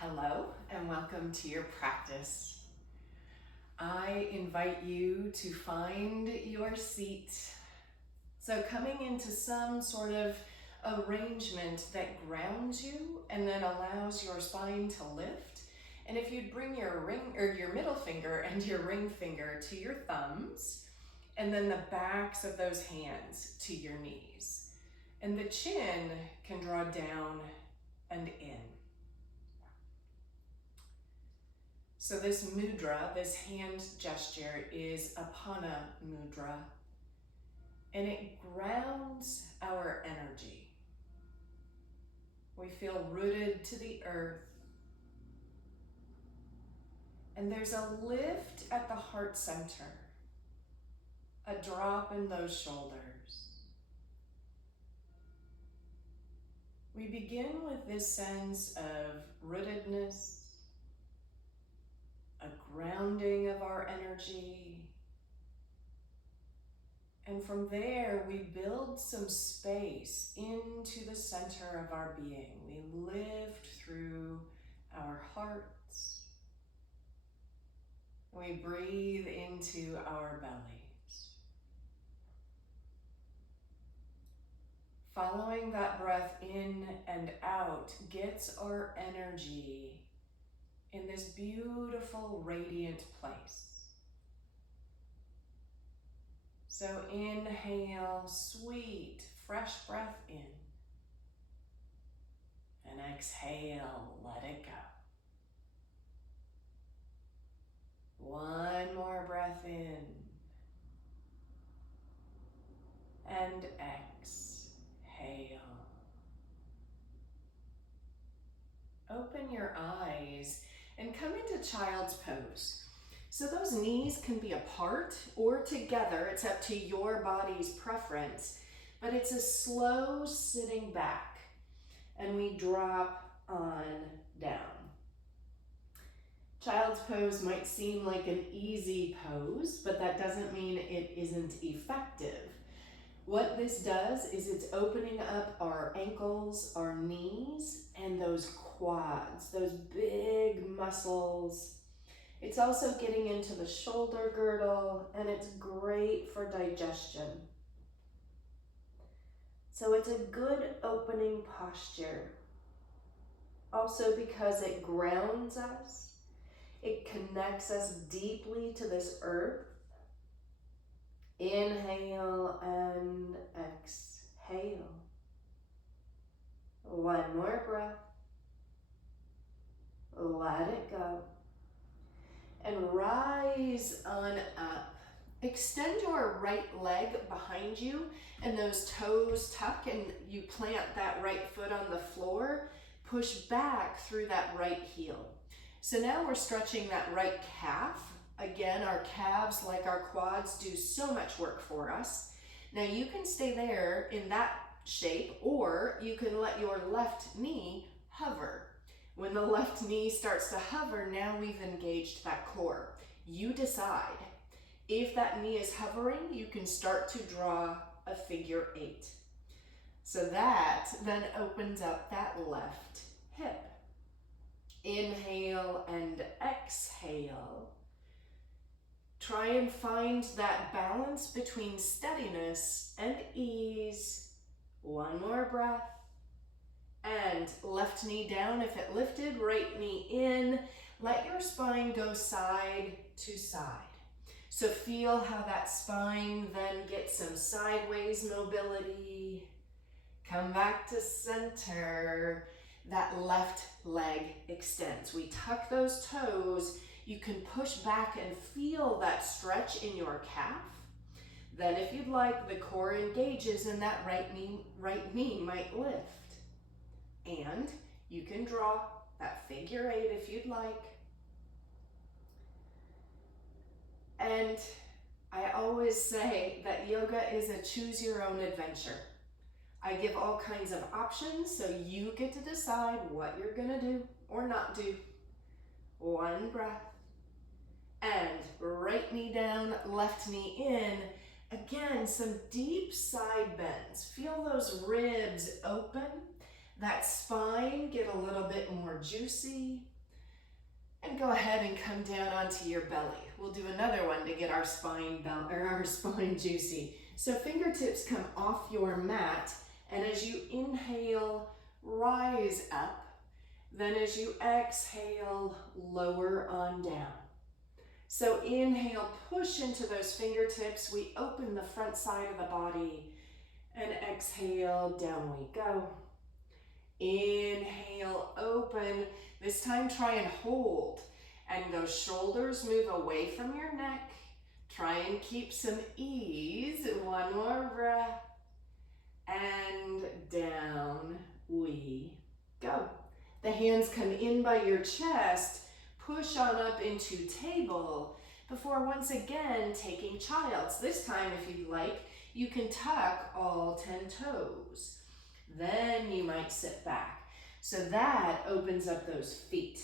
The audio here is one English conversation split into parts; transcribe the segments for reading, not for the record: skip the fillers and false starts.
Hello and welcome to your practice. I invite you to find your seat. So coming into some sort of arrangement that grounds you and then allows your spine to lift. And if you'd bring your middle finger and your ring finger to your thumbs, and then the backs of those hands to your knees. And the chin can draw down and in. So this mudra, this hand gesture, is Apana mudra, and it grounds our energy. We feel rooted to the earth, and there's a lift at the heart center, a drop in those shoulders. We begin with this sense of rootedness, a grounding of our energy. And from there, we build some space into the center of our being. We lift through our hearts. We breathe into our bellies. Following that breath in and out gets our energy in this beautiful, radiant place. So inhale, sweet, fresh breath in. And exhale, let it go. One more breath in. And exhale. Open your eyes and come into child's pose. So those knees can be apart or together. It's up to your body's preference, but it's a slow sitting back and we drop on down. Child's pose might seem like an easy pose, but that doesn't mean it isn't effective. What this does is it's opening up our ankles, our knees, and those quads, those big muscles. It's also getting into the shoulder girdle, and it's great for digestion. So it's a good opening posture. Also because it grounds us, it connects us deeply to this earth. Inhale and exhale. One more breath. Let it go. And rise on up. Extend your right leg behind you and those toes tuck and you plant that right foot on the floor. Push back through that right heel. So now we're stretching that right calf. Again, our calves, like our quads, do so much work for us. Now you can stay there in that shape, or you can let your left knee hover. When the left knee starts to hover, now we've engaged that core. You decide. If that knee is hovering, you can start to draw a figure 8. So that then opens up that left hip. Inhale and exhale. Try and find that balance between steadiness and ease. One more breath. And left knee down if it lifted, right knee in. Let your spine go side to side. So feel how that spine then gets some sideways mobility. Come back to center. That left leg extends. We tuck those toes. You can push back and feel that stretch in your calf. Then if you'd like, the core engages and that right knee might lift. And you can draw that figure 8 if you'd like. And I always say that yoga is a choose your own adventure. I give all kinds of options, so you get to decide what you're gonna do or not do. One breath. And right knee down, left knee in. Again, some deep side bends. Feel those ribs open. that spine get a little bit more juicy. And go ahead and come down onto your belly. We'll do another one to get our spine juicy. So fingertips come off your mat, and as you inhale, rise up. Then as you exhale, lower on down. So inhale, push into those fingertips. We open the front side of the body, and exhale, down we go. Inhale, open. This time try and hold, and those shoulders move away from your neck. Try and keep some ease. One more breath, and down we go. The hands come in by your chest, push on up into table, before once again taking child's. This time, if you'd like, you can tuck all 10 toes. Then you might sit back. So that opens up those feet.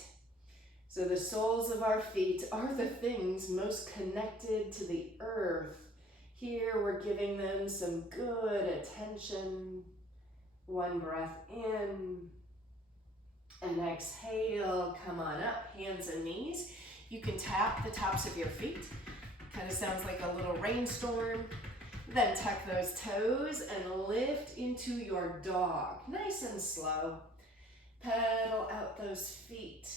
So the soles of our feet are the things most connected to the earth. Here we're giving them some good attention. One breath in, and exhale, come on up, hands and knees. You can tap the tops of your feet. Kind of sounds like a little rainstorm. Then tuck those toes and lift into your dog, nice and slow. Pedal out those feet.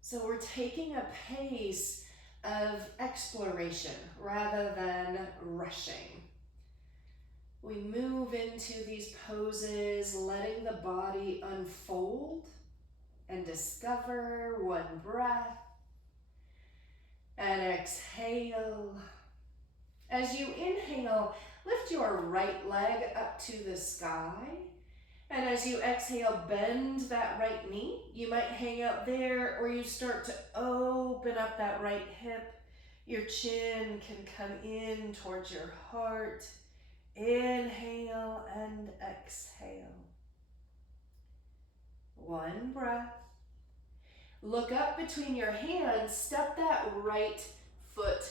So we're taking a pace of exploration rather than rushing. We move into these poses, letting the body unfold and discover. One breath. And exhale. As you inhale, lift your right leg up to the sky. And as you exhale, bend that right knee. You might hang out there, or you start to open up that right hip. Your chin can come in towards your heart. Inhale and exhale. One breath. Look up between your hands. Step that right foot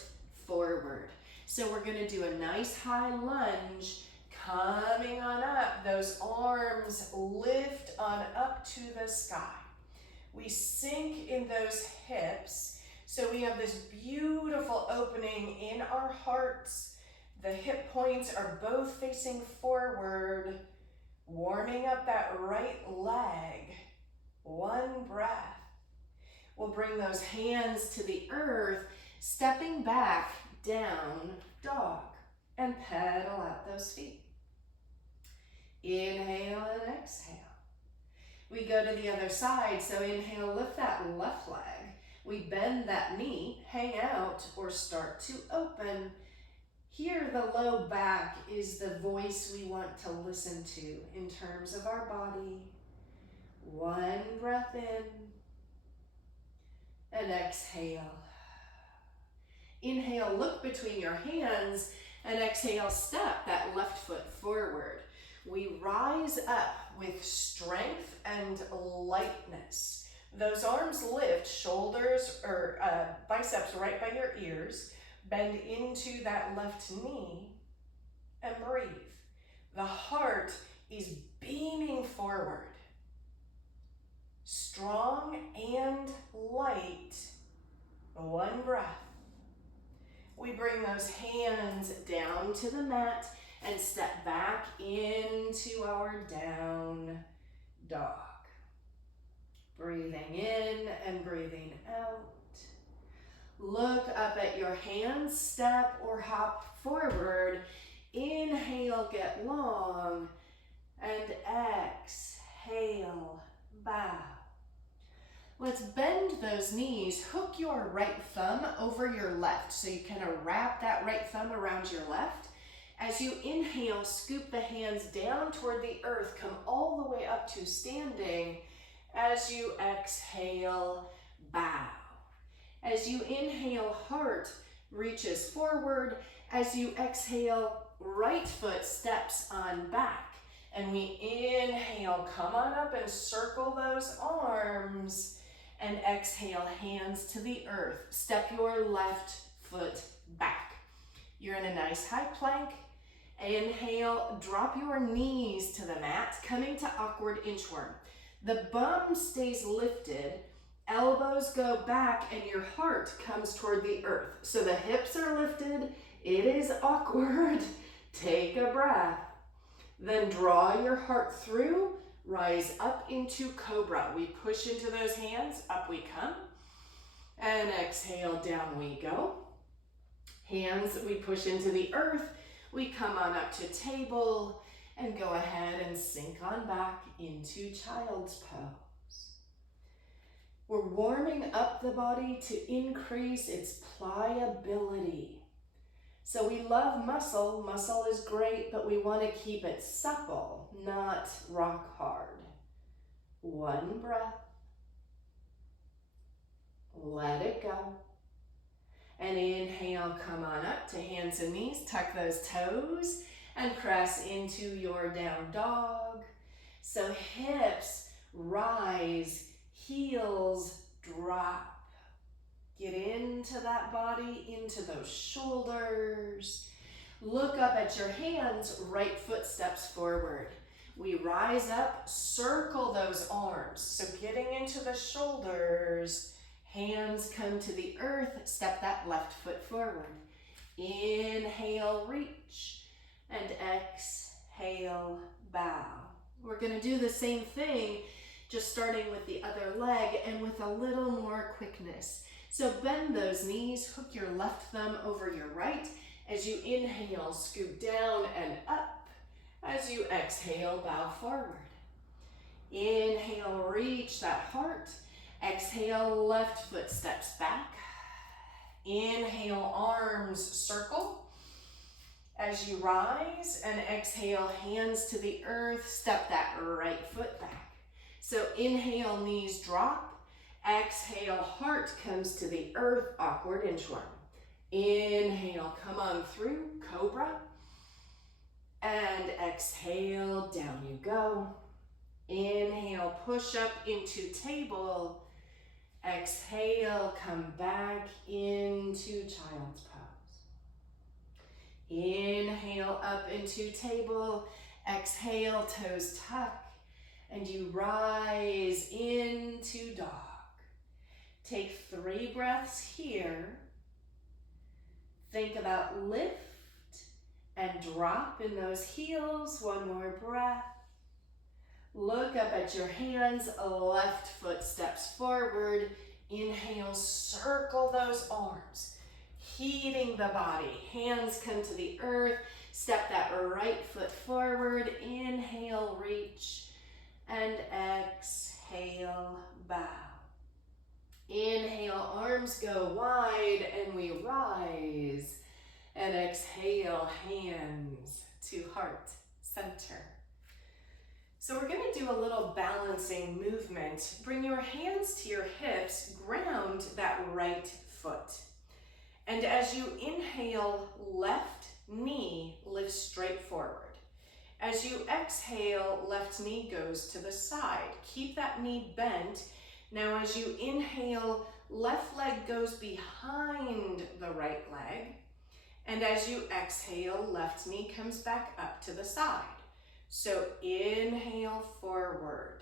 forward. So we're going to do a nice high lunge, coming on up. Those arms lift on up to the sky. We sink in those hips. So we have this beautiful opening in our hearts. The hip points are both facing forward, warming up that right leg. One breath. We'll bring those hands to the earth, stepping back, down dog, and pedal out those feet. Inhale and exhale. We go to the other side, so inhale, lift that left leg. We bend that knee, hang out, or start to open. Here, the low back is the voice we want to listen to in terms of our body. One breath in, and exhale. Inhale, look between your hands, and exhale, step that left foot forward. We rise up with strength and lightness. Those arms lift, shoulders or biceps right by your ears. Bend into that left knee and breathe. The heart is beaming forward. Strong and light. One breath. We bring those hands down to the mat and step back into our down dog. Breathing in and breathing out. Look up at your hands, step or hop forward. Inhale, get long, and exhale, bow. Let's bend those knees. Hook your right thumb over your left. So you kind of wrap that right thumb around your left. As you inhale, scoop the hands down toward the earth. Come all the way up to standing. As you exhale, bow. As you inhale, heart reaches forward. As you exhale, right foot steps on back. And we inhale, come on up and circle those arms. And exhale, hands to the earth. Step your left foot back. You're in a nice high plank. Inhale, drop your knees to the mat, coming to awkward inchworm. The bum stays lifted, elbows go back, and your heart comes toward the earth. So the hips are lifted, it is awkward. Take a breath. Then draw your heart through, rise up into cobra. We push into those hands, up we come. And exhale, down we go. Hands, we push into the earth. We come on up to table and go ahead and sink on back into child's pose. We're warming up the body to increase its pliability. So we love muscle. Muscle is great, but we want to keep it supple, not rock hard. One breath. Let it go. And inhale, come on up to hands and knees. Tuck those toes and press into your down dog. So hips rise, heels drop. Get into that body, into those shoulders. Look up at your hands, right foot steps forward. We rise up, circle those arms. So getting into the shoulders, hands come to the earth, step that left foot forward. Inhale, reach, and exhale, bow. We're gonna do the same thing, just starting with the other leg and with a little more quickness. So bend those knees, hook your left thumb over your right. As you inhale, scoop down and up. As you exhale, bow forward. Inhale, reach that heart. Exhale, left foot steps back. Inhale, arms circle. As you rise and exhale, hands to the earth, step that right foot back. So inhale, knees drop. Exhale, heart comes to the earth, awkward inchworm. Inhale, come on through, cobra. And exhale, down you go. Inhale, push up into table. Exhale, come back into child's pose. Inhale, up into table. Exhale, toes tuck. And you rise into dog. Take 3 breaths here. Think about lift and drop in those heels. One more breath. Look up at your hands. Left foot steps forward. Inhale, circle those arms. Heating the body. Hands come to the earth. Step that right foot forward. Inhale, reach. And exhale, bow. Inhale, arms go wide and we rise. And exhale, hands to heart center. So we're going to do a little balancing movement. Bring your hands to your hips, ground that right foot. And as you inhale, left knee lifts straight forward. As you exhale, left knee goes to the side. Keep that knee bent. Now as you inhale, left leg goes behind the right leg. And as you exhale, left knee comes back up to the side. So inhale, forward.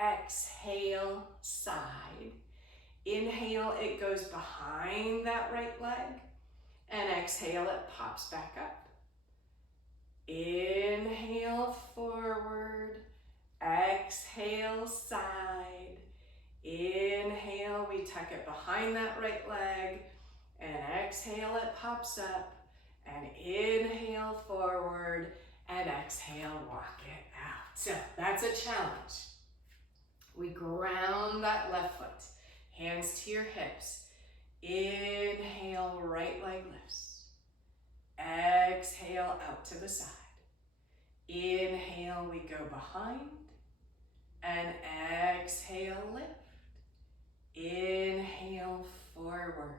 Exhale, side. Inhale, it goes behind that right leg. And exhale, it pops back up. Inhale, forward. Exhale, side. Inhale, we tuck it behind that right leg. And exhale, it pops up. And inhale, forward. And exhale, walk it out. So that's a challenge. We ground that left foot. Hands to your hips. Inhale, right leg lifts. Exhale, out to the side. Inhale, we go behind. And exhale, lift. Inhale, forward.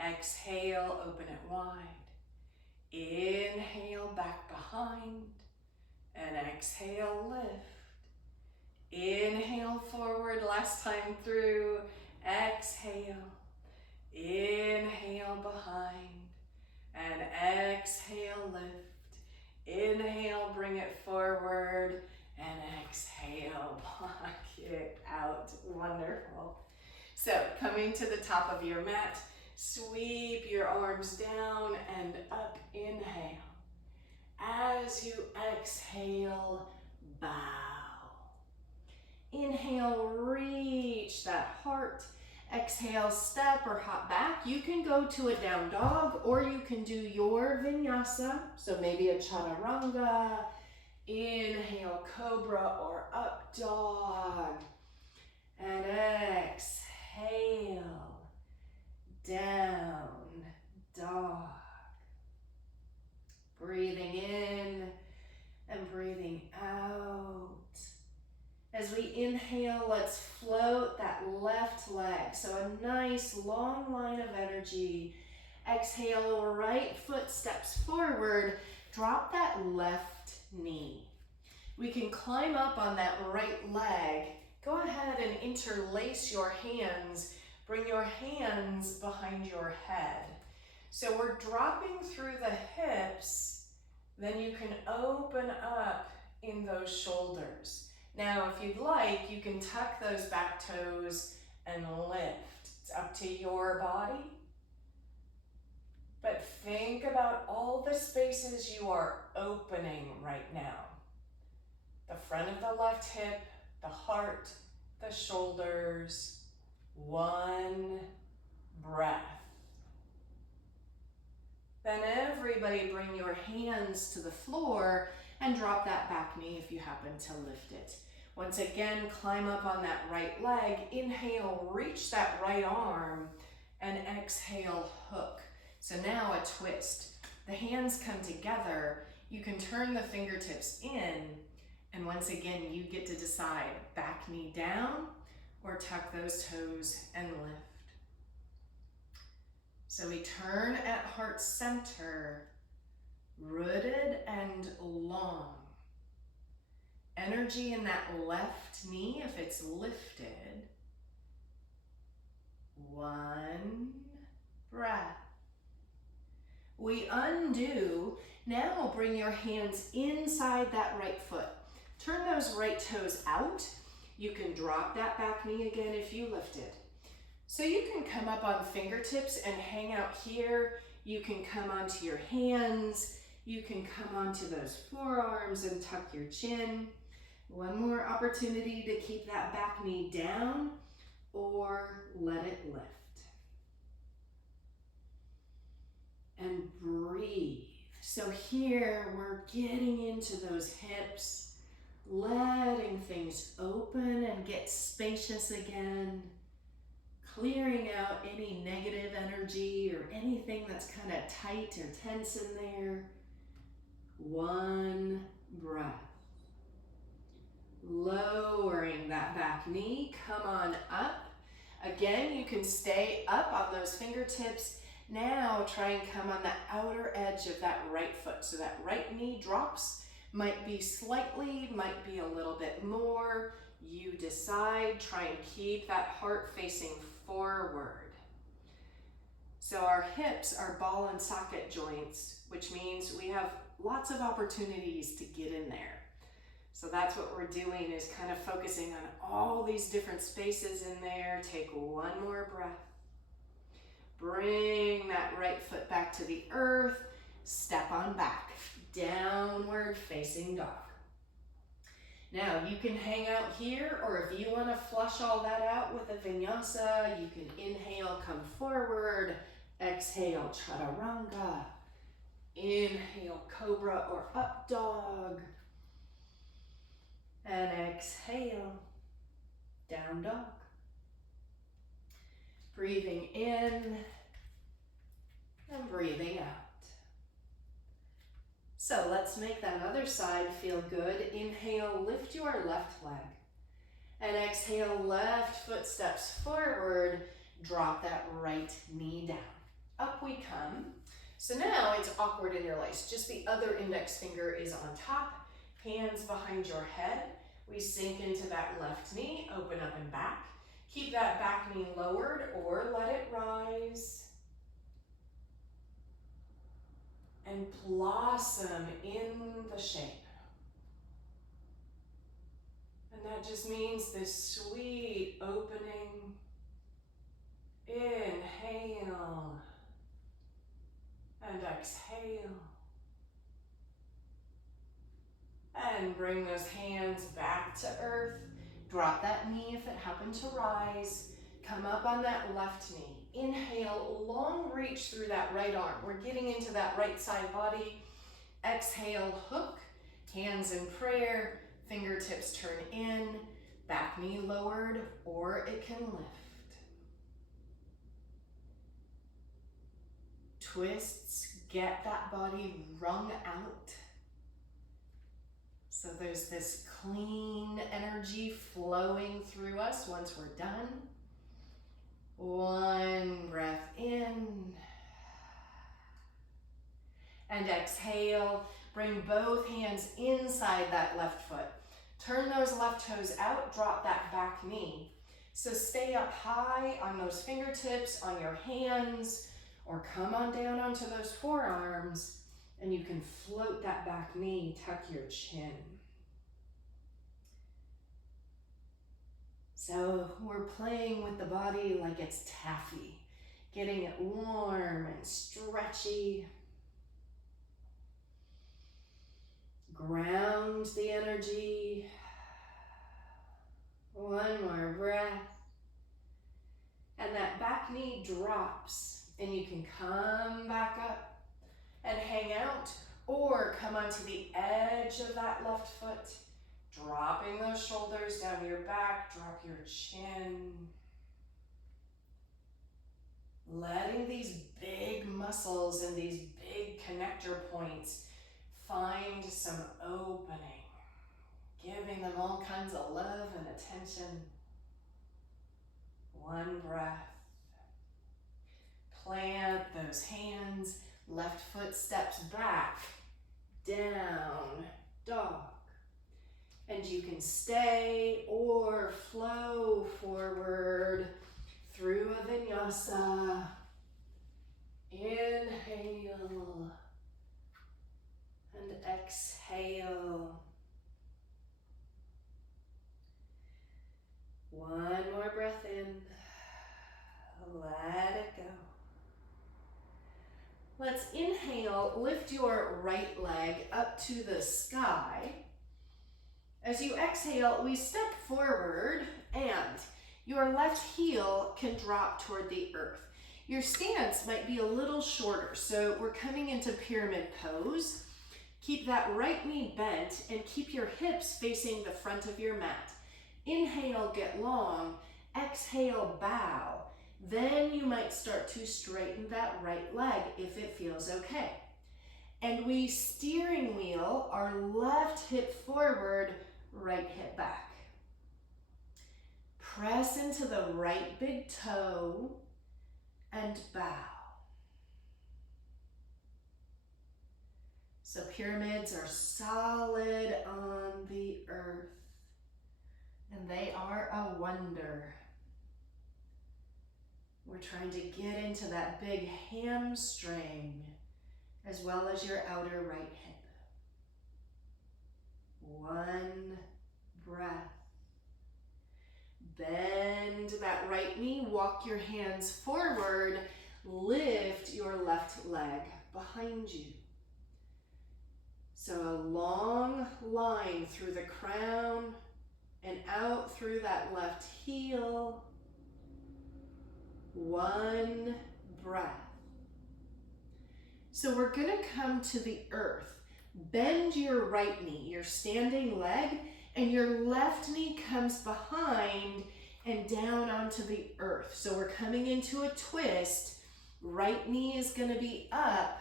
Exhale, open it wide. Inhale, back behind. And exhale, lift. Inhale, forward, last time through. Exhale. Inhale, behind. And exhale, lift. Inhale, bring it forward. And exhale, block it out. Wonderful. So coming to the top of your mat, sweep your arms down and up. Inhale. As you exhale, bow. Inhale, reach that heart. Exhale, step or hop back. You can go to a down dog or you can do your vinyasa. So maybe a chaturanga. Inhale, cobra or up dog. And exhale, down dog. Breathing in and breathing out. As we inhale, let's float that left leg. So a nice long line of energy. Exhale, right foot steps forward. Drop that left knee. We can climb up on that right leg. Go ahead and interlace your hands. Bring your hands behind your head. So we're dropping through the hips. Then you can open up in those shoulders. Now, if you'd like, you can tuck those back toes and lift. It's up to your body. But think about all the spaces you are opening right now. The front of the left hip, the heart, the shoulders. One breath. Then everybody bring your hands to the floor and drop that back knee if you happen to lift it. Once again, climb up on that right leg. Inhale, reach that right arm, and exhale, hook. So now a twist. The hands come together. You can turn the fingertips in, and once again, you get to decide back knee down or tuck those toes and lift. So we turn at heart center, rooted and long. Energy in that left knee if it's lifted. One breath. We undo. Now bring your hands inside that right foot. Turn those right toes out. You can drop that back knee again if you lift it. So you can come up on fingertips and hang out here. You can come onto your hands. You can come onto those forearms and tuck your chin. One more opportunity to keep that back knee down or let it lift. And breathe. So here we're getting into those hips, letting things open and get spacious again. Clearing out any negative energy or anything that's kind of tight or tense in there. One breath. Lowering that back knee, come on up. Again, you can stay up on those fingertips. Now try and come on the outer edge of that right foot. So that right knee drops, might be slightly, might be a little bit more. You decide, try and keep that heart facing forward. So our hips are ball and socket joints, which means we have lots of opportunities to get in there. So that's what we're doing, is kind of focusing on all these different spaces in there. Take one more breath. Bring that right foot back to the earth. Step on back. Downward facing dog. Now you can hang out here, or if you want to flush all that out with a vinyasa, you can inhale, come forward. Exhale, chaturanga. Inhale, cobra or up dog. And exhale, down dog. Breathing in and breathing out. So let's make that other side feel good. Inhale, lift your left leg. And exhale, left foot steps forward. Drop that right knee down. Up we come. So now it's awkward interlace. Just the other index finger is on top. Hands behind your head. We sink into that left knee, open up and back. Keep that back knee lowered or let it rise. and blossom in the shape. And that just means this sweet opening. Inhale and exhale. And bring those hands back to earth. Drop that knee if it happened to rise. Come up on that left knee. Inhale, long reach through that right arm. We're getting into that right side body. Exhale, hook, hands in prayer, fingertips turn in, back knee lowered, or it can lift. Twists, get that body wrung out. So there's this clean energy flowing through us once we're done. One breath in. And exhale, bring both hands inside that left foot. Turn those left toes out, drop that back knee. So stay up high on those fingertips, on your hands, or come on down onto those forearms, and you can float that back knee, tuck your chin. So we're playing with the body like it's taffy, getting it warm and stretchy. Ground the energy. One more breath. And that back knee drops, and you can come back up and hang out, or come onto the edge of that left foot, dropping those shoulders down your back, drop your chin. Letting these big muscles and these big connector points find some opening, giving them all kinds of love and attention. One breath. Plant those hands, left foot steps back, down, dog. And you can stay or flow forward through a vinyasa. Inhale and exhale. One more breath in. Let it go. Let's inhale, lift your right leg up to the sky. As you exhale, we step forward and your left heel can drop toward the earth. Your stance might be a little shorter, so we're coming into pyramid pose. Keep that right knee bent and keep your hips facing the front of your mat. Inhale, get long. Exhale, bow. Then you might start to straighten that right leg if it feels okay. And we steering wheel our left hip forward, right hip back. Press into the right big toe and bow. So pyramids are solid on the earth, and they are a wonder. We're trying to get into that big hamstring as well as your outer right hip. One breath. Bend that right knee, walk your hands forward, lift your left leg behind you. So a long line through the crown and out through that left heel. One breath. So we're going to come to the earth. Bend your right knee, your standing leg, and your left knee comes behind and down onto the earth. So we're coming into a twist. Right knee is going to be up,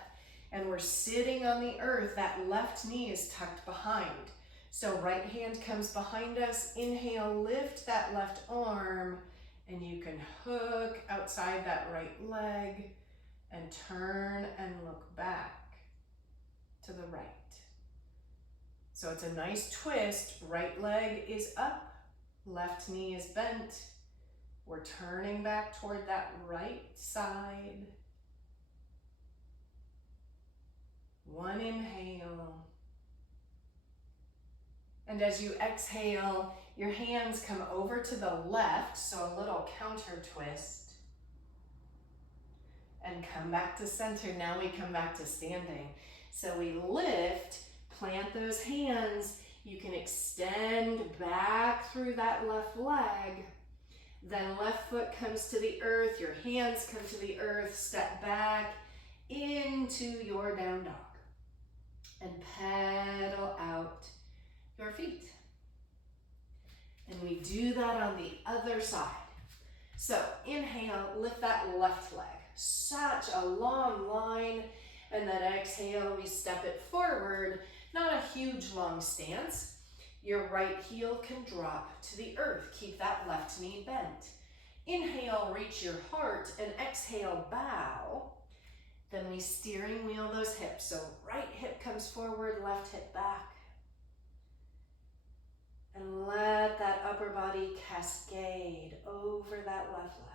and we're sitting on the earth. That left knee is tucked behind. So right hand comes behind us. Inhale, lift that left arm, and you can hook outside that right leg and turn and look back to the right. So it's a nice twist. Right leg is up, left knee is bent. We're turning back toward that right side. One inhale. And as you exhale, your hands come over to the left, so a little counter twist. And come back to center. Now we come back to standing. So we lift, plant those hands. You can extend back through that left leg. Then left foot comes to the earth, your hands come to the earth, step back into your down dog. And pedal out your feet. And we do that on the other side. So inhale, lift that left leg. Such a long line. And then exhale, we step it forward. Not a huge long stance. Your right heel can drop to the earth. Keep that left knee bent. Inhale, reach your heart, and exhale, bow. Then we steering wheel those hips. So right hip comes forward, left hip back. And let that upper body cascade over that left leg.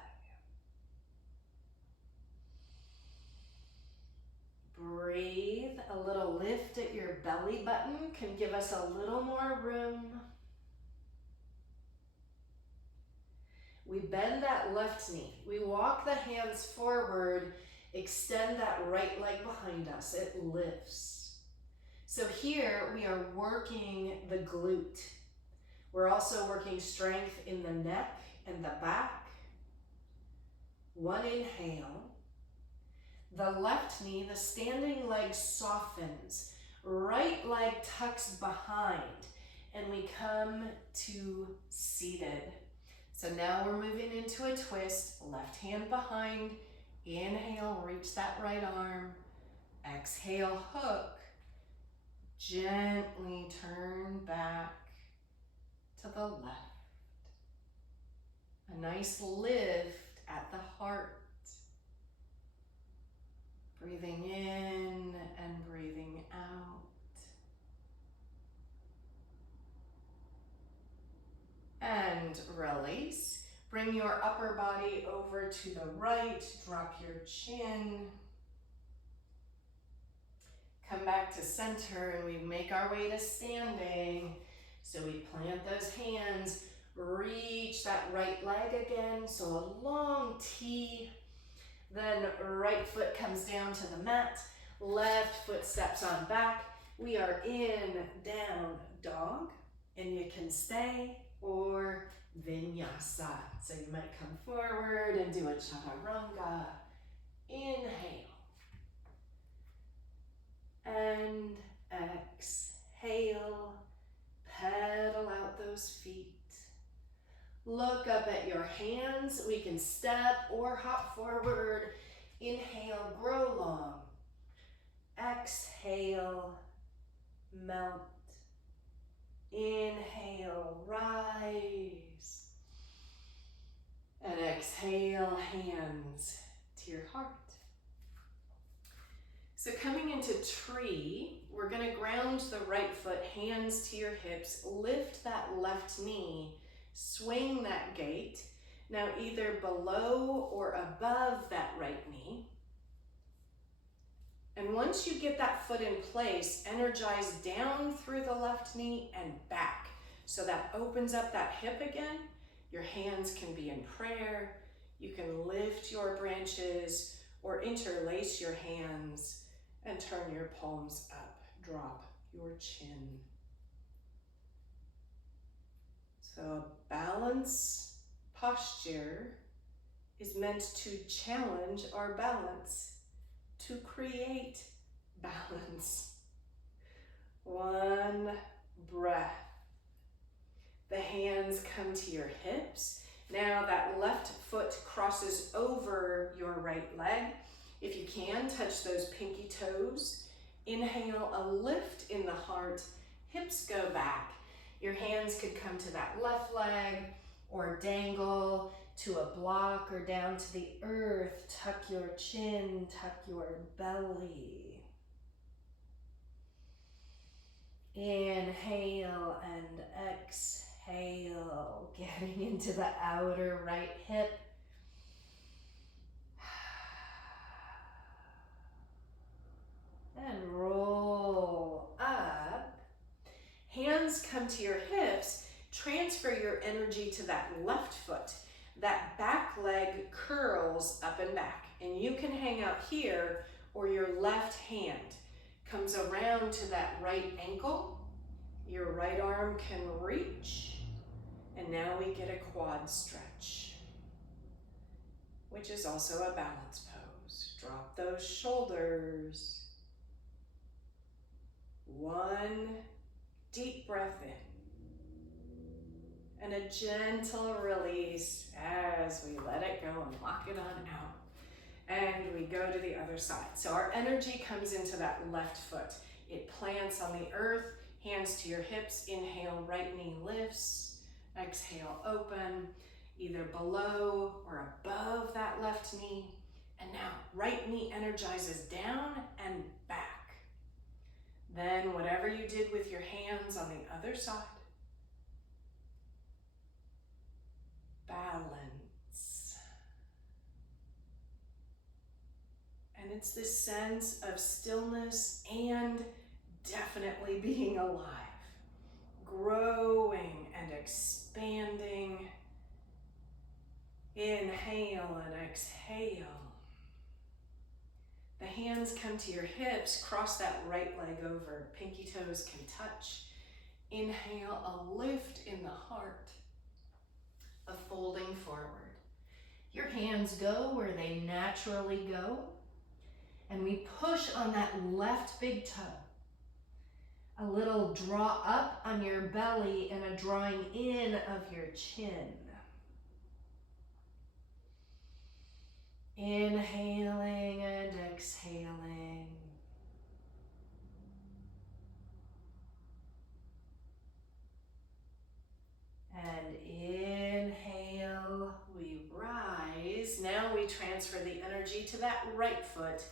Breathe. A little lift at your belly button can give us a little more room. We bend that left knee. We walk the hands forward, extend that right leg behind us. It lifts. So here we are working the glute. We're also working strength in the neck and the back. One inhale. The left knee, the standing leg softens. Right leg tucks behind. And we come to seated. So now we're moving into a twist. Left hand behind. Inhale, reach that right arm. Exhale, hook. Gently turn back to the left. A nice lift at the heart. Breathing in and breathing out. And release. Bring your upper body over to the right. Drop your chin. Come back to center and we make our way to standing. So we plant those hands. Reach that right leg again. So a long T. Then right foot comes down to the mat, left foot steps on back. We are in down dog, and you can stay or vinyasa. So you might come forward and do a chaturanga. Inhale. And exhale. Pedal out those feet. Look up at your hands. We can step or hop forward. Inhale, grow long. Exhale, melt. Inhale, rise. And exhale, hands to your heart. So coming into tree, we're going to ground the right foot, hands to your hips, lift that left knee, swing that gait. Now either below or above that right knee. And once you get that foot in place, energize down through the left knee and back. So that opens up that hip again. Your hands can be in prayer. You can lift your branches or interlace your hands and turn your palms up. Drop your chin. So balance posture is meant to challenge our balance, to create balance. One breath. The hands come to your hips. Now that left foot crosses over your right leg. If you can, touch those pinky toes. Inhale, a lift in the heart. Hips go back. Your hands could come to that left leg or dangle to a block or down to the earth. Tuck your chin, tuck your belly. Inhale and exhale, getting into the outer right hip. and roll up. Hands come to your hips. Transfer your energy to that left foot. That back leg curls up and back. And you can hang out here, or your left hand comes around to that right ankle. Your right arm can reach. And now we get a quad stretch, which is also a balance pose. Drop those shoulders. One deep breath in. And a gentle release as we let it go and lock it on out. And we go to the other side. So our energy comes into that left foot. It plants on the earth, hands to your hips. Inhale, right knee lifts. Exhale, open, either below or above that left knee. And now, right knee energizes down and back. Then whatever you did with your hands on the other side. Balance. And it's this sense of stillness and definitely being alive, growing and expanding. Inhale and exhale. The hands come to your hips, cross that right leg over, pinky toes can touch. Inhale, a lift in the heart, a folding forward. Your hands go where they naturally go, and we push on that left big toe. A little draw up on your belly and a drawing in of your chin. Inhaling and exhaling. And inhale, we rise. Now we transfer the energy to that right foot.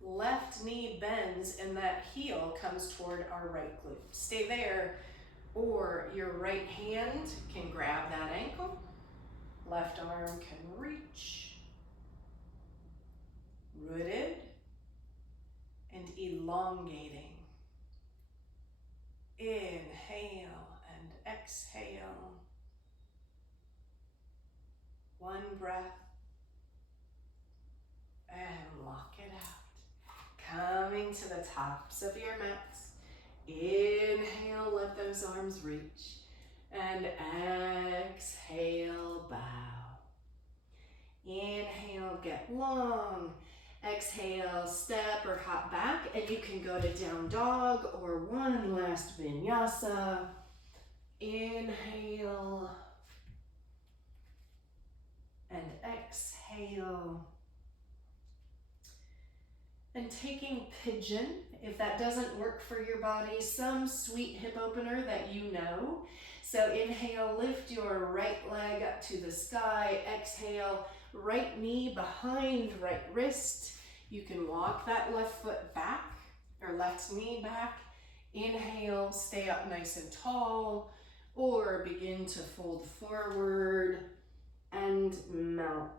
Left knee bends and that heel comes toward our right glute. Stay there, or your right hand can grab that ankle. Left arm can reach. Rooted and elongating. Inhale and exhale. One breath and lock it out. Coming to the tops of your mats. Inhale, let those arms reach. And exhale, bow. Inhale, get long. Exhale, step or hop back, and you can go to down dog or one last vinyasa. Inhale and exhale. And taking pigeon, if that doesn't work for your body, some sweet hip opener that you know. So inhale, lift your right leg up to the sky. Exhale, right knee behind right wrist. You can walk that left foot back or left knee back. Inhale, stay up nice and tall, or begin to fold forward and melt.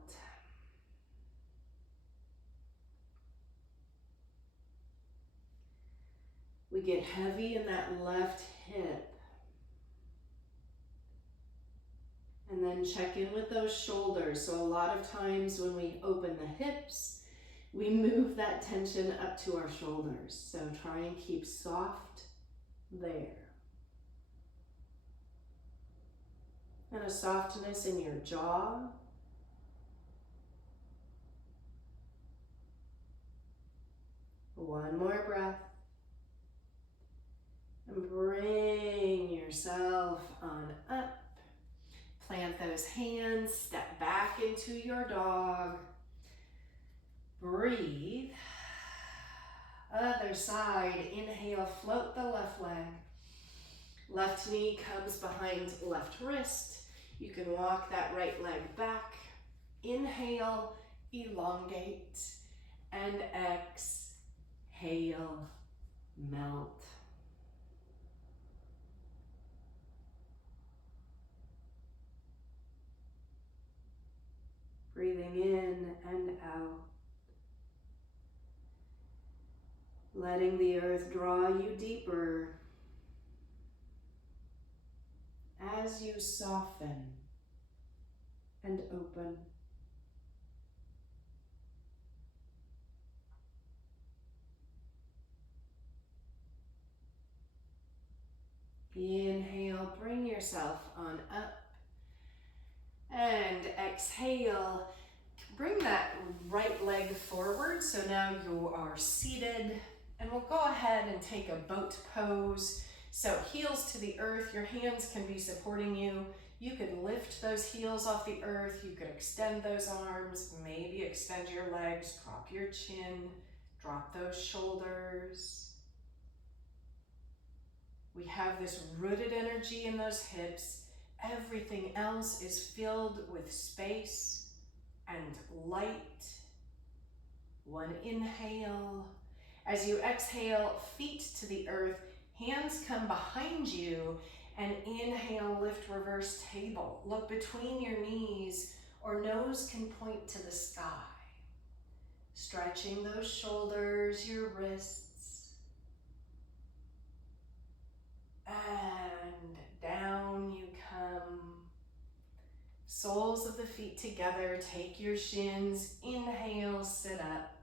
We get heavy in that left hip. And then check in with those shoulders. So a lot of times when we open the hips, we move that tension up to our shoulders. So try and keep soft there. And a softness in your jaw. One more breath. And bring yourself on up. Plant those hands, step back into your dog. Breathe. Other side, inhale, float the left leg. Left knee comes behind left wrist. You can walk that right leg back. Inhale, elongate, and exhale, melt. Breathing in and out. letting the earth draw you deeper as you soften and open. Inhale, bring yourself on up. And exhale, bring that right leg forward. So now you are seated. And we'll go ahead and take a boat pose. So heels to the earth, your hands can be supporting you. You could lift those heels off the earth. You could extend those arms, maybe extend your legs, drop your chin, drop those shoulders. We have this rooted energy in those hips. Everything else is filled with space and light. One inhale. As you exhale, feet to the earth, hands come behind you, and inhale, lift reverse table. Look between your knees, or nose can point to the sky. Stretching those shoulders, your wrists. And down you come. Soles of the feet together, take your shins, inhale, sit up.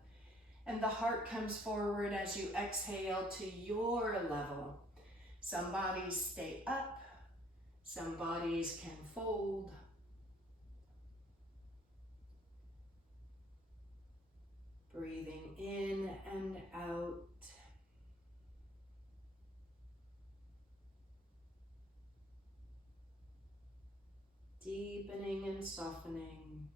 And the heart comes forward as you exhale to your level. Some bodies stay up, some bodies can fold. Breathing in and out. Deepening and softening.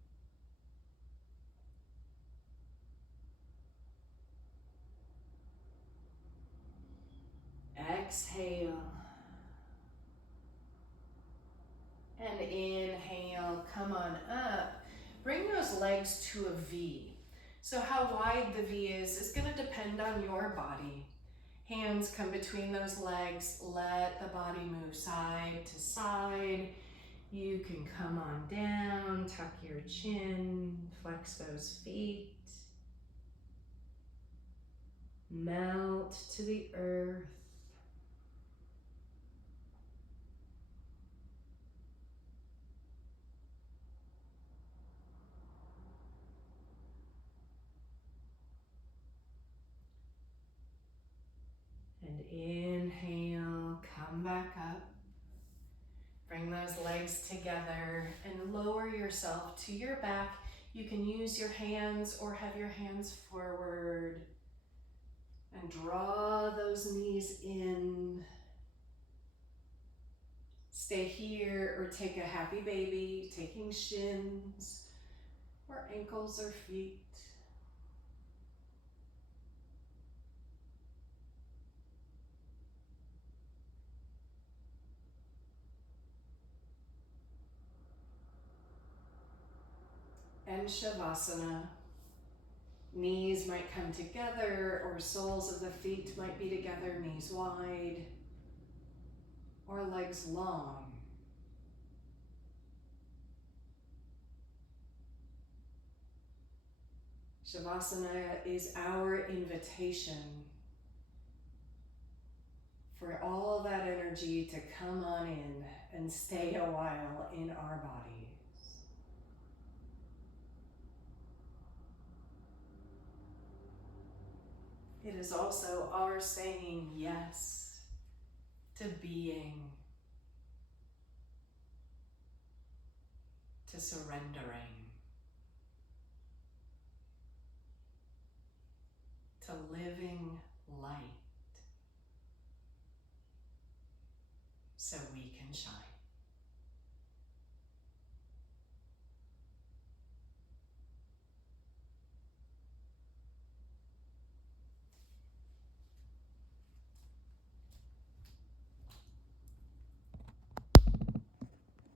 Exhale. And inhale, come on up. Bring those legs to a V. So how wide the V is going to depend on your body. Hands come between those legs. Let the body move side to side. You can come on down, tuck your chin, flex those feet. Melt to the earth. And inhale, come back up. Bring those legs together and lower yourself to your back. You can use your hands or have your hands forward. And draw those knees in. Stay here or take a happy baby, taking shins or ankles or feet. And Shavasana. Knees might come together, or soles of the feet might be together, knees wide, or legs long. Shavasana is our invitation for all that energy to come on in and stay a while in our bodies. It is also our saying yes to being, to surrendering, to living light so we can shine.